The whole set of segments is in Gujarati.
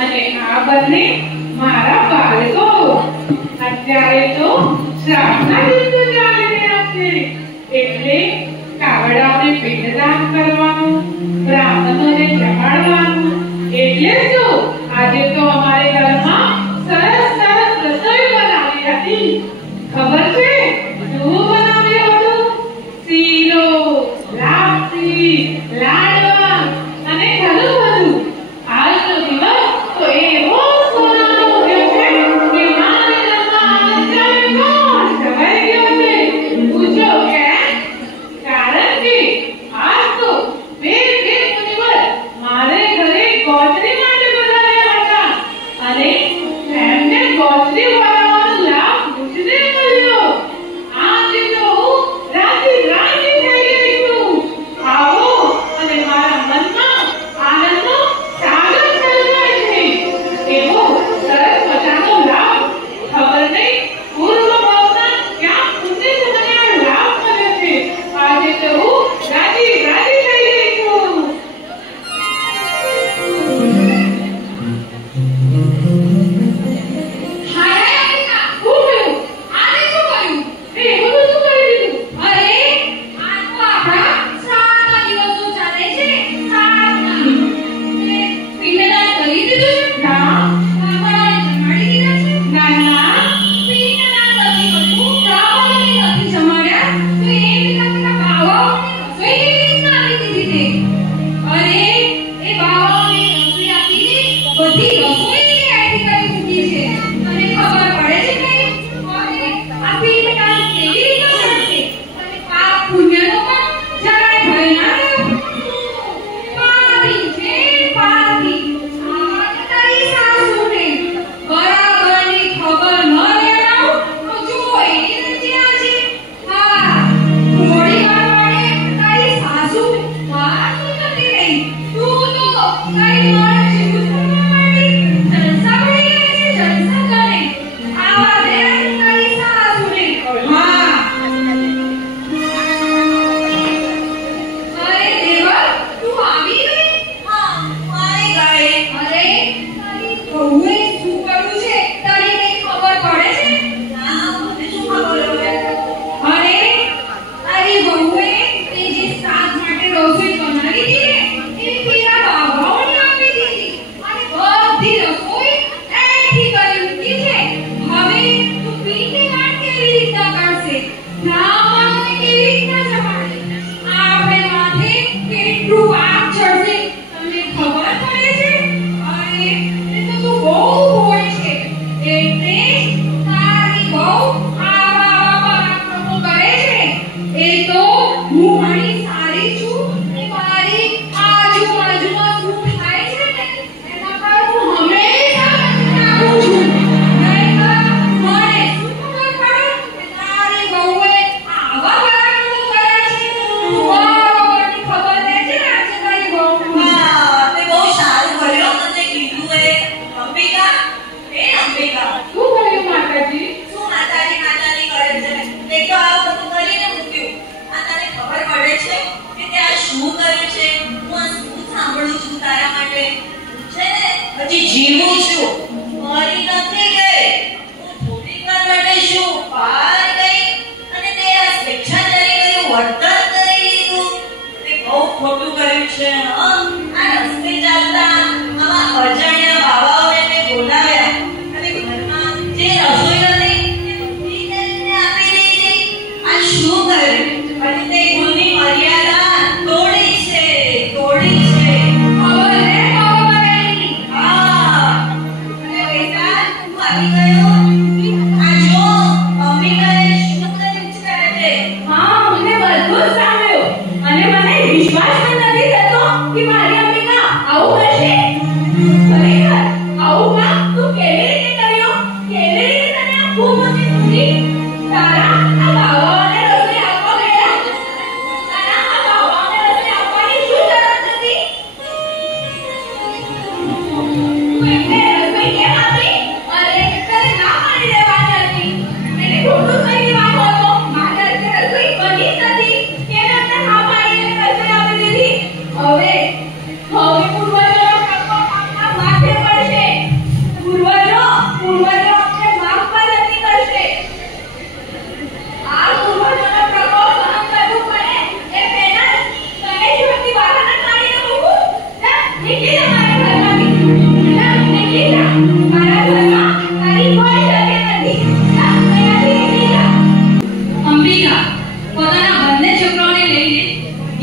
અને આ બંને મારા બાળકો. અત્યારે તો શ્રાવણના દિવસો ચાલી રહ્યા છે, એટલે કાવડાઓને પિંડદાન કરવાનું, બ્રાહ્મણોને જમાડવાનું. એટલે તો આજે તો અમારે ઘરમાં સરસ સરસ રસોઈ બનાવી હતી. ખબર છે શું બનાવ્યું હતું? શીરો, લાપસી, લાડવા અને ઘણું બધું. આજનો દિવસ તો એવો સોનાનો ઉડ્યો છે કે મારે ઘરમાં આનંદ કોણ છવાઈ ગયો છે. પૂછો કેમ? કારણ કે આજ તો બે મુનિવર મારે ઘરે ગોચરી માટે પધાર્યા હતા અને એમને ગોચરી વાળવાનો લાભ મુજને મળ્યો. આજે તો હું રાજી રાજી થઈ ગઈ છું. આવો અને મારા મનમાં આનંદનો સાગર છલકાય છે. એવો સરસ મજાનો લાભ. ખબર નહીં પૂર્વ ભાવના ક્યાં પુણ્ય મને આ લાભ મળ્યો છે. આજે તો હું રાજી રાજી થઈ ગઈ છું.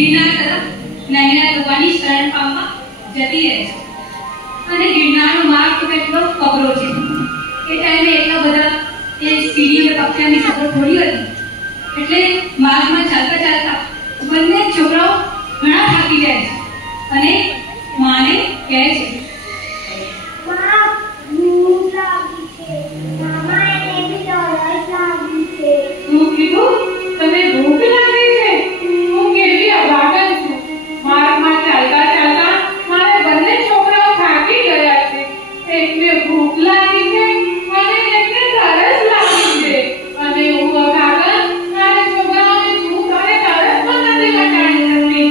ગિરનાર તરફ નૈના ભગવાનની શરણ પામવા જતી રહે છે. અને ગિરનારનો માર્ગ તો કેટલો કપરો છે. એ ટાઈમે એટલા બધા એ સીડીઓ પક્ષાની સફર થોડી હતી, એટલે માર્ગમાં ચાલતા ચાલતા બંને છોકરાઓ ઘણા થાકી જાય છે અને માને કહે છે, શું કીધું? તને ભૂખ લાગી છે? હું કેવી અભાગન છું. માર્ગમાં ચાલતા ચાલતા મારે બંને છોકરાઓ થાકી ગયા છે. એકને ભૂખ લાગી છે અને એકને તરસ લાગી છે. અને હું અભાગન મારા છોકરાઓને ભૂખ અને તરસ પણ નથી મટાડી શકતી.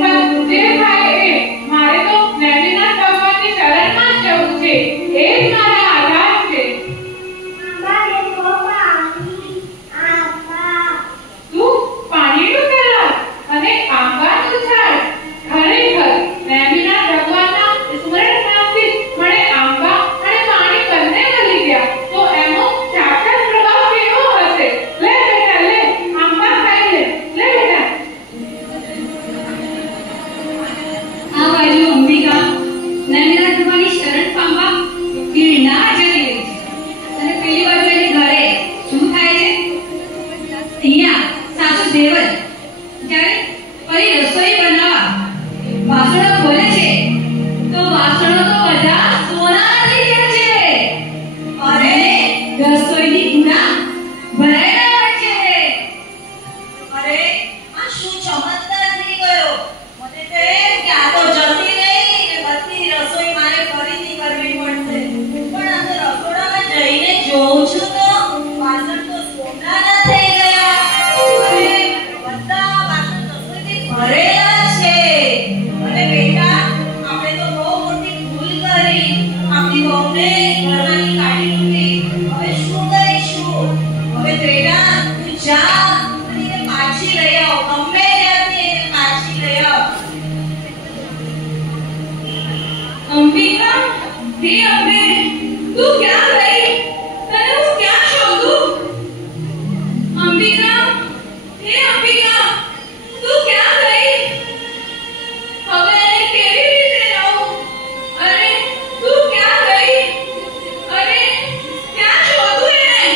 પણ જે થાય એ, મારે તો નૈના ભગવાનની શરણમાં જ જવું છે. એ જ મારા આધાર છે. તું પાણીનું તળાવ અને આંબાનું ઝાડ. ખરેખર નૈના ભગવાનના સ્મરણમાંથી મને આંબા અને પાણી બંને મળી ગયા. તો એનો સાક્ષાત પ્રભાવ કેવો હશે? લે બેટા લે, આંબા ખાઈ લે. લે બેટા. આ બાજુ અંબિકા નૈના ભગવાનની શરણ પામવા ગિરનાર જતી રહી છે. અને પેલી બાજુ એની ઘરે શું થાય છે? અહીંયા સાસુ દેવર જ્યારે ફરી રસોઈ બનાવવા વાસણો ખોલે છે તો વાસણો તો બધા સોનાના થઈ ગયા છે. અરે રસોઈની કુંડા ભરાયેલા હોય છે. અરે આ શું ચમત્કાર થઈ ગયો! મને તો એમ કે આ તો જતી રહી ને બધી રસોઈ મારે ફરીથી કરવી પડશે. પણ આ તો રસોડામાં જઈને જોઉં છું તો વાસણ તો સોનાના થઈ ગયા. અરે બધા વાસણ રસોઈથી ભરેલા છે. અને બેટા, આપણે તો બહુ મોટી ભૂલ કરી. આપણી વહુને ઘરમાંથી કાઢી મૂકી. હવે શું કરીશું? હવે બેટા તું જા અને એને પાછી લઈ આવ. ગમે ત્યાંથી એને પાછી લઈ આવ. અંબિકા, હે અંબે, તું ક્યાં ગઈ? તને હું ક્યાં શોધું? અંબિકા, હે અંબિકા, તું ક્યાં ગઈ? હવે એને કેવી રીતે લાવું? અરે તું ક્યાં ગઈ? અરે ક્યાં શોધું એને?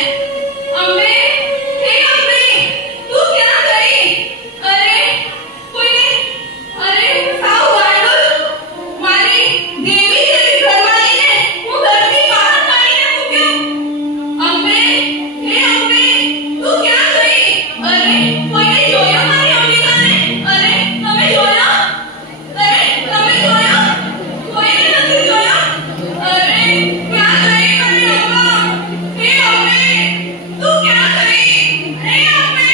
અંબે, હે અંબે, તું ક્યાં ગઈ? અરે કોઈને, અરે હું સાવ ગાંડો છું. મારી દેવી જેવી ઘરવાળીને હું ઘરની બહાર કાઢીને મૂક્યો. અંબે, હે અંબે, તું ક્યાં ગઈ? અરે કોઈને જોયો મારી અંબિકાને? અરે તમે જોયો? અરે તમે જોયો? કોઈને નથી જોયો? અરે ક્યાં ગઈ મારી અંબા? હે અંબે, તું ક્યાં ગઈ? હે અંબે,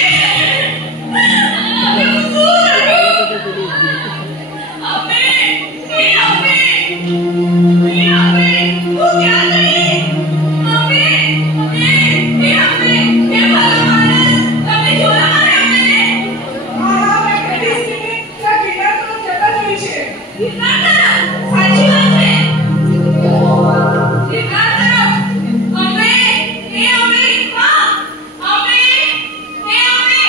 હવે હું શું કરું? અંબે, હે અંબે, હે અંબે, તું ક્યાં ગઈ? અંબે, હે અંબે, હે ભલા માણસ, તમે જોયા મારી અંબેને? ગિરનાર તરફ, સાચી વાત છે. ગિરનાર તરફ. અંબે, હે અંબે, હા, અંબે, હે અંબે,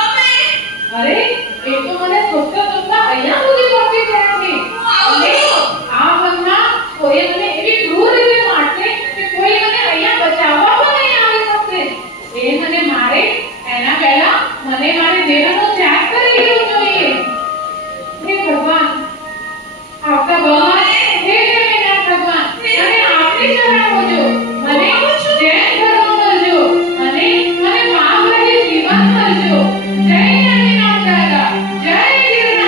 અંબે. અરે, એ તો મને શોધતા શોધતા અહીંયા સુધી પહોંચી ગયા છે. હું આવું છું. આ વનમાં કોઈ મને એવી ક્રૂર રીતે મારશે કે કોઈ મને અહીંયા બચાવવા પણ નહીં આવી શકશે. એ મને મારે એના પહેલા મને મારી દેહનો ત્યાગ કરી લેવો જોઈએ. હે ભગવાન, આપકા ભગવાન, હે જગન્નાથ ભગવાન, મને આપની શરણ આપજો. મને જૈન ધર્મ મળજો અને મને મહાભરી જીવન મળજો. જય જગન્નાથ દાદા, જય ગિરનાર.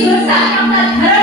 સુરક્ષા આપણા